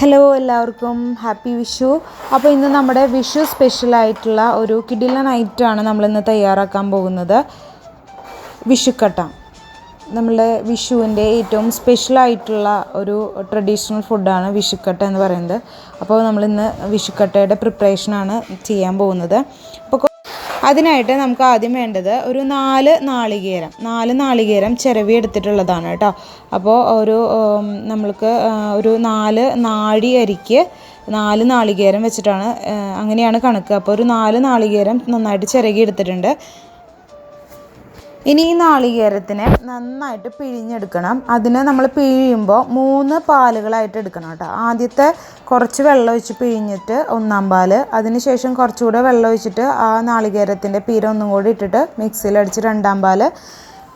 Hello എല്ലാവർക്കും. Happy Vishu അപ്പോൾ ഇന്ന് നമ്മുടെ വിഷു സ്പെഷ്യലായിട്ടുള്ള ഒരു കിടിലൻ ഐറ്റമാണ് നമ്മളിന്ന് തയ്യാറാക്കാൻ പോകുന്നത്. വിഷുക്കട്ട നമ്മളുടെ വിഷുവിന്റെ ഏറ്റവും സ്പെഷ്യലായിട്ടുള്ള ഒരു ട്രഡീഷണൽ ഫുഡാണ് വിഷുക്കട്ട എന്ന് പറയുന്നത്. അപ്പോൾ നമ്മളിന്ന് വിഷുക്കട്ടയുടെ പ്രിപ്പറേഷനാണ് ചെയ്യാൻ പോകുന്നത്. അപ്പോൾ അതിനായിട്ട് നമുക്ക് ആദ്യം വേണ്ടത് ഒരു നാല് നാളികേരം നാല് നാളികേരം ചിരവി എടുത്തിട്ടുള്ളതാണ് കേട്ടോ. അപ്പോൾ ഒരു നമ്മൾക്ക് ഒരു നാല് നാഴി അരിക്ക് നാല് നാളികേരം വെച്ചിട്ടാണ് അങ്ങനെയാണ് കണക്ക്. അപ്പോൾ ഒരു നാല് നാളികേരം നന്നായിട്ട് ചിരകി എടുത്തിട്ടുണ്ട്. ഇനി ഈ നാളികേരത്തിനെ നന്നായിട്ട് പിഴിഞ്ഞെടുക്കണം. അതിനെ നമ്മൾ പിഴിയുമ്പോൾ മൂന്ന് പാലുകളായിട്ട് എടുക്കണം കേട്ടോ. ആദ്യത്തെ കുറച്ച് വെള്ളം ഒഴിച്ച് പിഴിഞ്ഞിട്ട് ഒന്നാം പാൽ അതിനുശേഷം കുറച്ചുകൂടെ വെള്ളം ഒഴിച്ചിട്ട് ആ നാളികേരത്തിന്റെ പീര ഒന്നും കൂടി ഇട്ടിട്ട് മിക്സിയിൽ അടിച്ച് രണ്ടാം പാൽ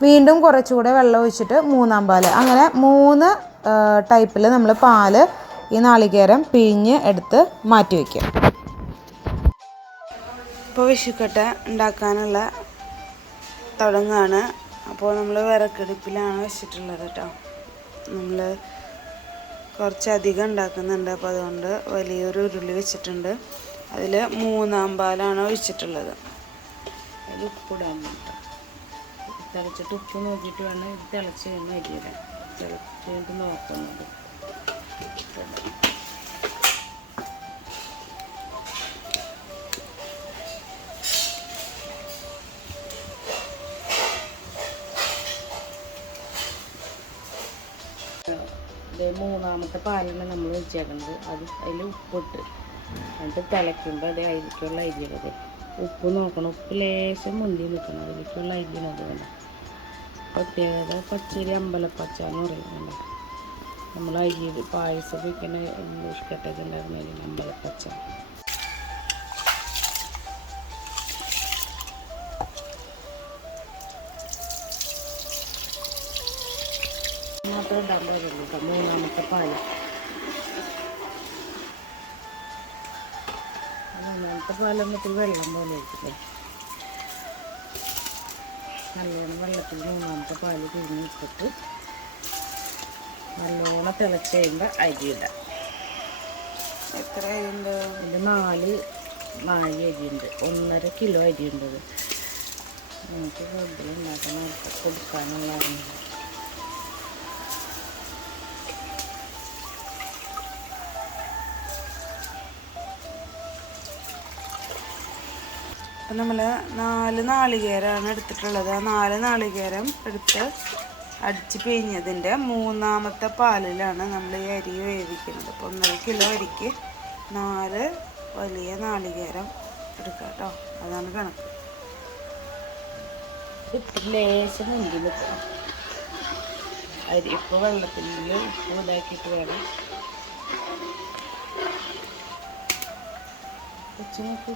വീണ്ടും കുറച്ചുകൂടെ വെള്ളം ഒഴിച്ചിട്ട് മൂന്നാം പാൽ. അങ്ങനെ മൂന്ന് ടൈപ്പിൽ നമ്മൾ പാൽ ഈ നാളികേരം പിഴിഞ്ഞ് എടുത്ത് മാറ്റി വയ്ക്കുക ഇപ്പോൾ വിഷുക്കട്ട ഉണ്ടാക്കാനുള്ള തുടങ്ങാണ്. അപ്പോൾ നമ്മൾ വിറക്കടുപ്പിലാണ് വെച്ചിട്ടുള്ളത് കേട്ടോ. നമ്മൾ കുറച്ചധികം ഉണ്ടാക്കുന്നുണ്ട്. അപ്പോൾ അതുകൊണ്ട് വലിയൊരു ഉരുളി വെച്ചിട്ടുണ്ട്. അതിൽ മൂന്നാം പാലാണ് ഒഴിച്ചിട്ടുള്ളത്. അതിൽ ഉപ്പിടാൻ തിളച്ചിട്ട് ഉപ്പ് നോക്കിയിട്ട് വേണം ഇത് തിളച്ച് കഴിഞ്ഞാൽ അരിയിടാൻ. തിളച്ചിട്ട് നോക്കുന്നത്. മൂന്നാമത്തെ പാലാണ് നമ്മൾ ഒഴിച്ചേക്കുന്നത് അത് അതിൽ ഉപ്പിട്ട് എന്നിട്ട് തിളയ്ക്കുമ്പോൾ അത് അതിലേക്കുള്ള അരിയത് ഉപ്പ് നോക്കണം. ഉപ്പ് ലേശം മുന്തി നിൽക്കണം അതിലേക്കുള്ള അരിയണത് വേണം പ്രത്യേകത പച്ചരി? അമ്പലപ്പച്ച എന്ന് പറയുന്നുണ്ട് നമ്മൾ അരി പായസം വയ്ക്കുന്ന ഇഷ്ടപ്പെട്ടൊക്കെ ഉണ്ടായിരുന്നില്ല അമ്പലപ്പച്ച. മൂന്നാമത്തെ പാൽ മൂന്നാമത്തെ പാലാകുമ്പോൾ വെള്ളം പോലെ ആയിരിക്കില്ലേ നല്ലോണം വെള്ളത്തിൽ മൂന്നാമത്തെ പാൽ പിഴിഞ്ഞ് ഇട്ടിട്ട് നല്ലോണം തിളച്ച് കഴിയുമ്പോൾ അരി ഇടാം. എത്ര ഉണ്ട് ഇത് നാല് നാല് അരിയുണ്ട്. ഒന്നര കിലോ അരിയുണ്ട് നമുക്ക് കൂടുതൽ ഉണ്ടാക്കാൻ കൊടുക്കാനുള്ള കൊടുക്കാനുള്ളതാണ്. അപ്പം നമ്മൾ നാല് നാളികേരമാണ് എടുത്തിട്ടുള്ളത്. ആ നാല് നാളികേരം എടുത്ത് അടിച്ച് പിഴിഞ്ഞതിന്റെ മൂന്നാമത്തെ പാലിലാണ് നമ്മൾ ഈ അരി വേവിക്കുന്നത്. അപ്പോൾ ഒന്നര കിലോ അരിക്ക് നാല് വലിയ നാളികേരം എടുക്കുക കേട്ടോ. അതാണ് കണക്ക്. ലേശം മുന്തി അരി ഇപ്പോൾ വെള്ളത്തിൽ ഉപ്പ് ഇതാക്കിയിട്ട് വേണം. കൊച്ചു നോക്കൂ.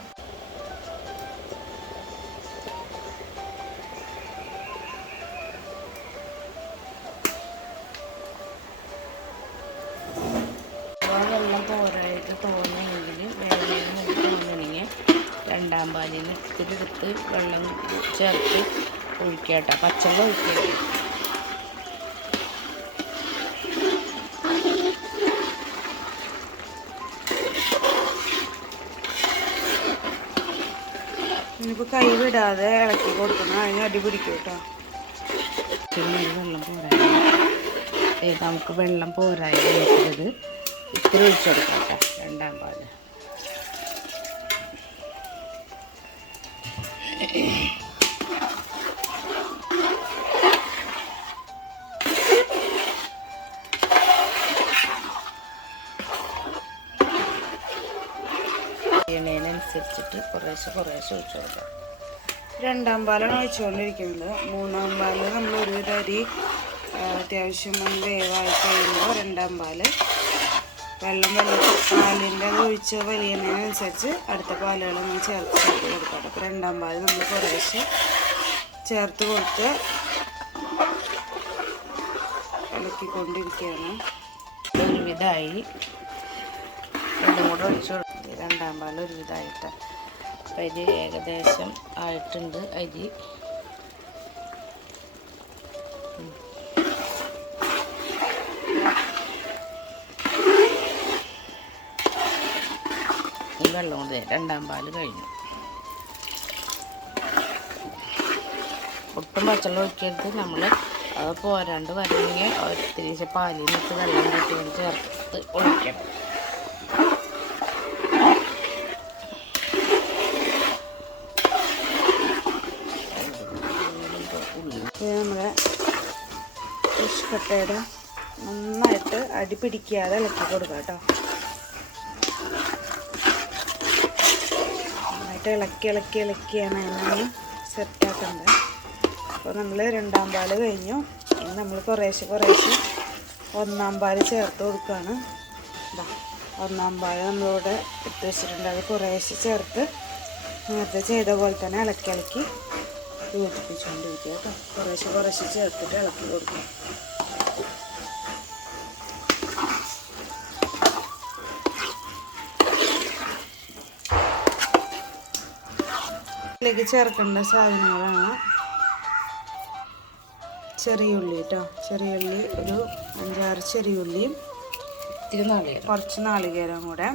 പാലിന് ഇത്തിരി എടുത്ത് വെള്ളം ചേർത്ത് ഒഴിക്കുക കേട്ടോ. പച്ചവെള്ളം ഒഴിക്കുക ഇനിയിപ്പോൾ കൈ വിടാതെ ഇളക്കി കൊടുക്കണം. അതിന് അടി പിടിക്കും കേട്ടോ. വെള്ളം പോരാ. നമുക്ക് വെള്ളം പോരായി ഇത് ഇത്തിരി ഒഴിച്ചു കൊടുക്കാം കേട്ടോ. രണ്ടാം പാൽ. ചെയ്യണതിനനുസരിച്ചിട്ട് കുറേശ്ശെ കുറേശ്ശെ ഒഴിച്ചു കൊടുക്കാം. രണ്ടാം പാലാണ് ഒഴിച്ചുകൊണ്ടിരിക്കുന്നത്. മൂന്നാം പാൽ നമ്മൾ ഒരു അരി അത്യാവശ്യം വേവായി കഴിയുമ്പോൾ രണ്ടാം പാൽ വെള്ളം വലിയ പാലിന്റെ ഒഴിച്ച് വലിയുന്നതിനനുസരിച്ച് അടുത്ത പാലുകൾ നമ്മൾ ചേർത്ത് ചേർത്ത് കൊടുക്കാം. അപ്പോൾ രണ്ടാം പാൽ നമ്മൾ കുറേശ്ശെ ചേർത്ത് കൊടുത്ത് ഇളക്കിക്കൊണ്ടിരിക്കുകയാണ്. ഒരുവിധമായി രണ്ടും കൂടെ ഒഴിച്ചു കൊടുക്കുക രണ്ടാം പാൽ ഒരുവിധമായിട്ട് അപ്പം ഇത് ഏകദേശം ആയിട്ടുണ്ട്. അരി വെള്ളം കൊണ്ട് രണ്ടാം പാൽ കഴിഞ്ഞു. ഒട്ടും പച്ചവെള്ളം ഒഴിക്കരുത്. നമ്മൾ അത് പോരാണ്ട് വരണമെങ്കിൽ ഒത്തിരി പാലിൽ നിന്നിട്ട് വെള്ളം കൂട്ടി ചേർത്ത് ഒഴിക്കണം. നമ്മുടെ ഫിഷ് നന്നായിട്ട് അടി പിടിക്കാതെ ഇളക്കി കൊടുക്കാം കേട്ടോ. നന്നായിട്ട് ഇളക്കി ഇളക്കി ഇളക്കിയാണ് സെറ്റ് സെറ്റാക്കേണ്ടത് അപ്പോൾ നമ്മൾ രണ്ടാം പാൽ കഴിഞ്ഞു. ഇനി നമ്മൾ കുറേശ്ശെ കുറേശ്ശെ ഒന്നാം പാൽ ചേർത്ത് കൊടുക്കുകയാണ്. ഇതാ ഒന്നാം പാൽ നമ്മളിവിടെ എടുത്ത് വെച്ചിട്ടുണ്ട്. അത് കുറേശ്ശെ ചേർത്ത് നേരത്തെ ചെയ്ത പോലെ തന്നെ ഇളക്കി ഇളക്കി യോജിപ്പിച്ചുകൊണ്ടിരിക്കുക കേട്ടോ. കുറേശ്ശെ കുറേശ്ശെ ചേർത്തിട്ട് ഇളക്കി കൊടുക്കുക. ഇതിലേക്ക് ചേർക്കേണ്ട സാധനങ്ങളാണ്. ചെറിയുള്ളി കേട്ടോ ചെറിയുള്ളി ഒരു അഞ്ചാറ് ചെറിയുള്ളിയും കുറച്ച് നാളികേരം കൂടെ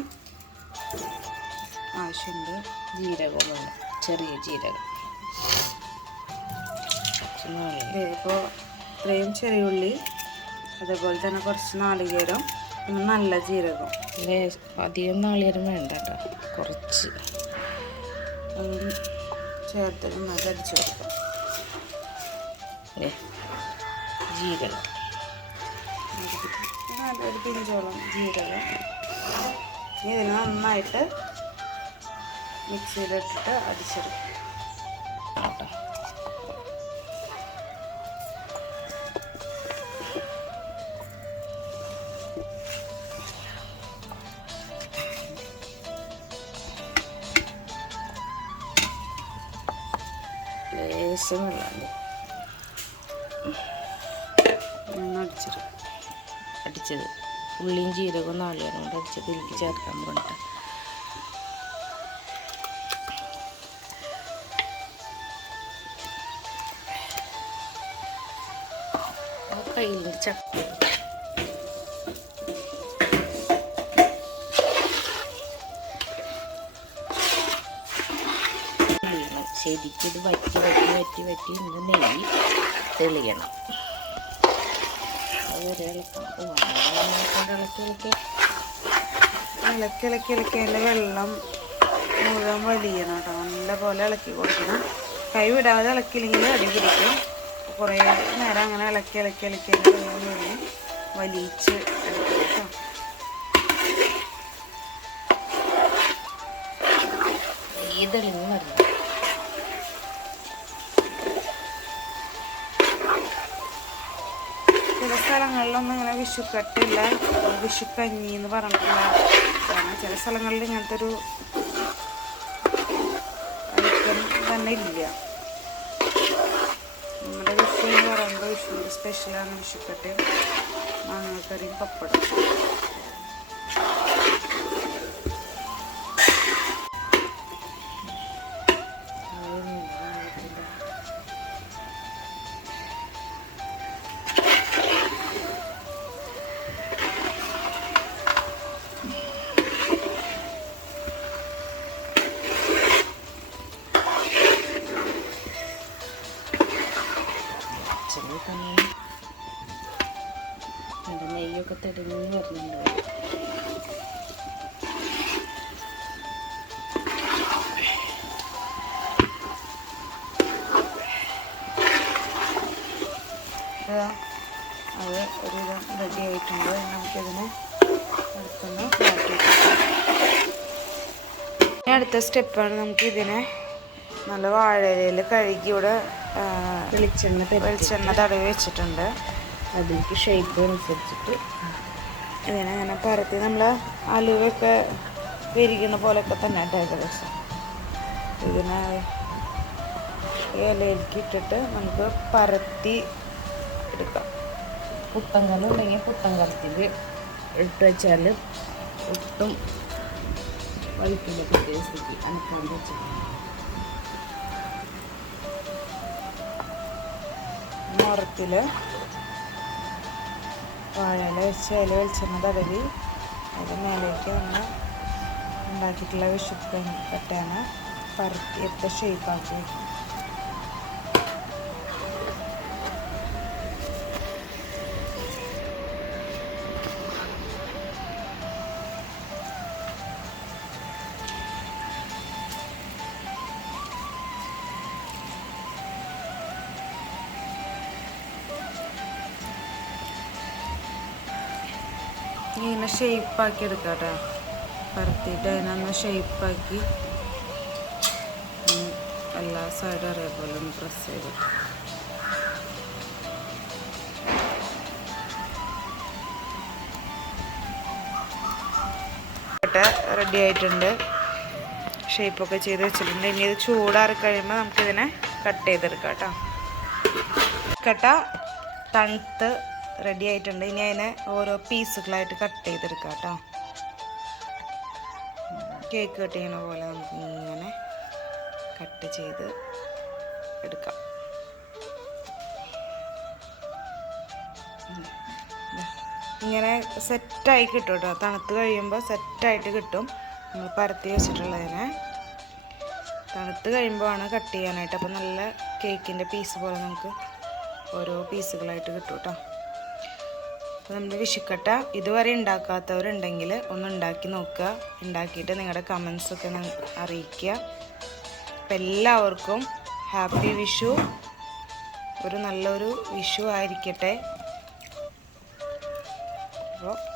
ആവശ്യമുണ്ട്. ജീരകം വേണം. ചെറിയ ജീരകം. ഇപ്പോൾ ഇത്രയും ചെറിയുള്ളി അതേപോലെ തന്നെ കുറച്ച് നാളികേരം പിന്നെ നല്ല ജീരകം. അധികം നാളികേരം വേണ്ട കേട്ടോ കുറച്ച്. അതും ചേർത്ത് നന്നായിട്ട് അടിച്ചു കൊടുക്കാം. ജീരകം. ഒരു പിഞ്ചോളം ജീരകം. ഇതിന് നന്നായിട്ട് മിക്സിയിലിട്ടിട്ട് അടിച്ചെടുക്കും. ഒന്ന് അടിച്ചെടുക്കും അടിച്ചത്. ഉള്ളിയും ജീരകവും നാളികേരം കൊണ്ട് അടിച്ചത് എനിക്ക് ചേർക്കാൻ പറഞ്ഞിട്ട് കയ്യിൽ ചക്ക ശരിക്കും വറ്റി വറ്റി വറ്റി വറ്റി ഇന്ന് നെയ്യ് തെളിയണം. അതുവരെ ഇളക്കി ഇളക്കി ഇളക്കി. ഇളക്കി ഇളക്കി അതിന്റെ വെള്ളം മുഴുവൻ വലിയണം കേട്ടോ. നല്ല പോലെ ഇളക്കി കൊടുക്കണം. കൈ വിടാതെ ഇളക്കിയില്ലെങ്കിൽ അടി പിടിക്കും. കുറേ നേരം അങ്ങനെ ഇളക്കി ഇളക്കി ഇളക്കി മുഴുവൻ വലിച്ച് എടുക്കണം കേട്ടോ. നെയ്യ് തെളിഞ്ഞ് ചില സ്ഥലങ്ങളിലൊന്നും ഇങ്ങനെ വിഷുക്കട്ടില്ല. വിഷുക്കഞ്ഞി എന്ന് പറഞ്ഞിട്ടുള്ള. ചില സ്ഥലങ്ങളിൽ ഇങ്ങനത്തെ ഒരു ഐറ്റം തന്നെ ഇല്ല. നമ്മുടെ വിഷു എന്ന് പറയുമ്പോൾ വിഷുവിന്റെ സ്പെഷ്യലാണ് വിഷുക്കട്ട്. മാങ്ങക്കറിയും പപ്പടം തന്നെ നെയ്യൊക്കെ തെളിഞ്ഞ് വരുന്നുണ്ട് അത് ഒരുവിധം റെഡി ആയിട്ടുണ്ട് നമുക്കിതിനെ അടുത്തൊന്ന് അടുത്ത സ്റ്റെപ്പാണ് നമുക്ക് ഇതിനെ നല്ല വാഴയിലയിൽ കഴുകി ഇവിടെ വെളിച്ചെണ്ണ വെളിച്ചെണ്ണ തടവി വെച്ചിട്ടുണ്ട്. അതിലേക്ക് ഷേപ്പ് അനുസരിച്ചിട്ട്. ഇതിനെ അങ്ങനെ പരത്തി നമ്മൾ അലുവൊക്കെ വിരിക്കുന്ന പോലെയൊക്കെ തന്നെ ഏകദേശം. ഇതിനെ ഇലയിലേക്ക് ഇട്ടിട്ട് നമുക്ക് പരത്തി എടുക്കാം. പുത്തങ്കലം ഉണ്ടെങ്കിൽ പുത്തങ്കലത്തിൽ ഇട്ട് വെച്ചാൽ ഒട്ടും വഴിക്കില്ല പ്രത്യേകിച്ച് അനുഭവം അനക്കാൻ വെച്ചാൽ മുറത്തിൽ വാഴയില വെച്ച് ഇല വെളിച്ചെണ്ണ തടവി അത് മേലേക്ക് നമ്മൾ ഉണ്ടാക്കിയിട്ടുള്ള വിഷുക്കട്ടയാണ് പരത്തി ഒക്കെ ഷേപ്പാക്കി വെക്കും ഇങ്ങനെ ഷേപ്പാക്കി എടുക്കാം കേട്ടോ പരത്തിയിട്ട് അതിനൊന്ന് ഷേപ്പാക്കി എല്ലാ സൈഡും അറിയപ്പോലെ ഒന്ന് പ്രസ് ചെയ്ത്. റെഡി ആയിട്ടുണ്ട്. ഷേപ്പൊക്കെ ചെയ്ത് വെച്ചിട്ടുണ്ട്. ഇനി ഇത് ചൂടാറി കഴിയുമ്പോൾ നമുക്കിതിനെ കട്ട് ചെയ്തെടുക്കാം കേട്ടോ കട്ട തണുത്ത് റെഡി ആയിട്ടുണ്ട്. ഇനി അതിനെ ഓരോ പീസുകളായിട്ട് കട്ട് ചെയ്തെടുക്കാം കേട്ടോ. കേക്ക് കട്ട് ചെയ്യണ പോലെ നമുക്ക് ഇങ്ങനെ കട്ട് ചെയ്ത് എടുക്കാം. ഇങ്ങനെ സെറ്റായി കിട്ടും കേട്ടോ. തണുത്ത് കഴിയുമ്പോൾ സെറ്റായിട്ട് കിട്ടും. നമ്മൾ പരത്തി വെച്ചിട്ടുള്ളതിനെ. തണുത്ത് കഴിയുമ്പോൾ ആണ് കട്ട് ചെയ്യാനായിട്ട്. അപ്പോൾ നല്ല കേക്കിന്റെ പീസ് പോലെ നമുക്ക് ഓരോ പീസുകളായിട്ട് കിട്ടും കേട്ടോ. അപ്പോൾ നമ്മുടെ വിഷുക്കട്ട ഇതുവരെ ഉണ്ടാക്കാത്തവരുണ്ടെങ്കിൽ ഒന്ന് ഉണ്ടാക്കി നോക്കുക. ഉണ്ടാക്കിയിട്ട് നിങ്ങളുടെ കമൻസൊക്കെ അറിയിക്കുക. അപ്പം എല്ലാവർക്കും ഹാപ്പി വിഷു. ഒരു നല്ലൊരു വിഷു ആയിരിക്കട്ടെ. അപ്പോൾ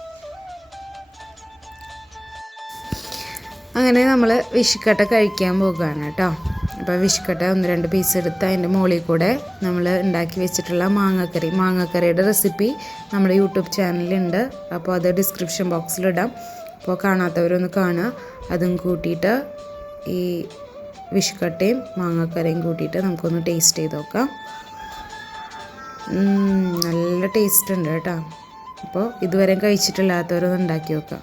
അങ്ങനെ നമ്മൾ വിഷിക്കട്ട കഴിക്കാൻ പോകുകയാണ് കേട്ടോ. അപ്പോൾ വിഷിക്കട്ട ഒന്ന് രണ്ട് പീസ് എടുത്ത് അതിന്റെ മുകളിൽ കൂടെ നമ്മൾ ഉണ്ടാക്കി വെച്ചിട്ടുള്ള മാങ്ങക്കറി. മാങ്ങക്കറിയുടെ റെസിപ്പി നമ്മുടെ യൂട്യൂബ് ചാനലിലുണ്ട് അപ്പോൾ അത് ഡിസ്ക്രിപ്ഷൻ ബോക്സിലിടാം അപ്പോൾ കാണാത്തവരൊന്ന് കാണുക. അതും കൂട്ടിയിട്ട് ഈ വിഷിക്കട്ടയും മാങ്ങക്കറിയും കൂട്ടിയിട്ട് നമുക്കൊന്ന് ടേസ്റ്റ് ചെയ്ത് നോക്കാം. നല്ല ടേസ്റ്റ് ഉണ്ട് കേട്ടോ. അപ്പോൾ ഇതുവരെ കഴിച്ചിട്ടില്ലാത്തവരൊന്ന് ഉണ്ടാക്കി നോക്കാം.